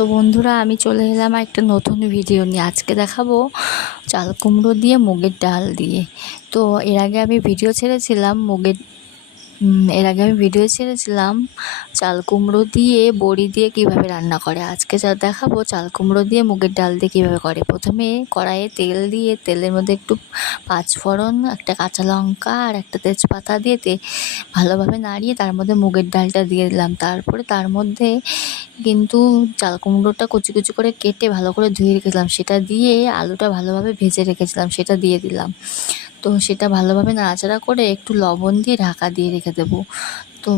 তো বন্ধুরা, আমি চলে এলাম একটা নতুন ভিডিও নিয়ে। আজকে দেখাবো চাল কুমড়ো দিয়ে মুগের ডাল দিয়ে। তো এর আগে আমি ভিডিও ছেড়েছিলাম চাল কুমড়ো দিয়ে বড়ি দিয়ে কিভাবে রান্না করে। আজকে যা দেখাবো চাল কুমড়ো দিয়ে মুগের ডাল দিয়ে কীভাবে করে। প্রথমে কড়াইয়ে তেল দিয়ে তেলের মধ্যে একটু পাঁচফোড়ন, একটা কাঁচা লঙ্কা আর একটা তেজপাতা দিয়ে ভালোভাবে নাড়িয়ে তার মধ্যে মুগের ডালটা দিয়ে দিলাম। তারপরে তার মধ্যে কিন্তু চাল কুমড়োটা কুচি কুচি করে কেটে ভালো করে ধুয়ে রেখেছিলাম, সেটা দিয়ে আলুটা ভালোভাবে ভেজে রেখেছিলাম সেটা দিয়ে দিলাম। তো সেটা ভালোভাবে নাড়াচাড়া করে একটু লবণ দিয়ে ঢাকা দিয়ে রেখে দেবো। তো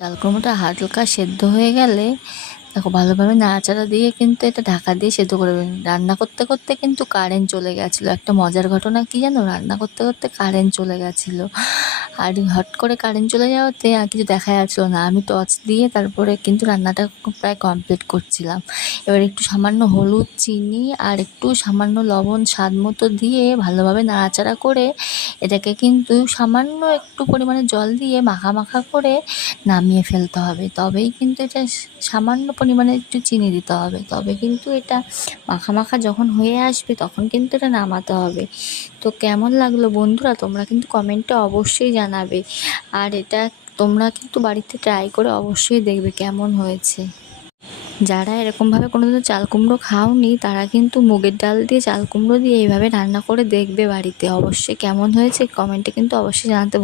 চাল কুমড়োটা হালকা সেদ্ধ হয়ে গেলে দেখো ভালোভাবে নাড়াচাড়া দিয়ে কিন্তু এটা ঢাকা দিয়ে সেদ্ধ করবেন। রান্না করতে করতে কিন্তু কারেন্ট চলে গেছিলো। একটা মজার ঘটনা কি জানো, রান্না করতে করতে কারেন্ট চলে গেছিলো। আর হট করে কারেন্ট চলে যাওয়াতে আর কিছু দেখা যাচ্ছিলো না। আমি টর্চ দিয়ে তারপরে কিন্তু রান্নাটা প্রায় কমপ্লিট করছিলাম। এবার একটু সামান্য হলুদ, চিনি আর একটু সামান্য লবণ স্বাদ মতো দিয়ে ভালোভাবে নাড়াচাড়া করে এটাকে কিন্তু সামান্য একটু পরিমাণে জল দিয়ে মাখা মাখা করে নামিয়ে ফেলতে হবে। তবেই কিন্তু এটা সামান্য পরিমাণে একটু চিনি দিতে হবে, তবে কিন্তু এটা মাখা মাখা যখন হয়ে আসবে তখন কিন্তু এটা নামাতে হবে। তো কেমন লাগলো বন্ধুরা, তোমরা কিন্তু কমেন্টে অবশ্যই জানাবে। আর এটা তোমরা কিন্তু বাড়িতে ট্রাই করে অবশ্যই দেখবে কেমন হয়েছে। যারা এরকমভাবে কোনোদিনও চাল কুমড়ো খাওনি তারা কিন্তু মুগের ডাল দিয়ে চাল কুমড়ো দিয়ে এইভাবে রান্না করে দেখবে বাড়িতে। অবশ্যই কেমন হয়েছে কমেন্টে কিন্তু অবশ্যই জানাতে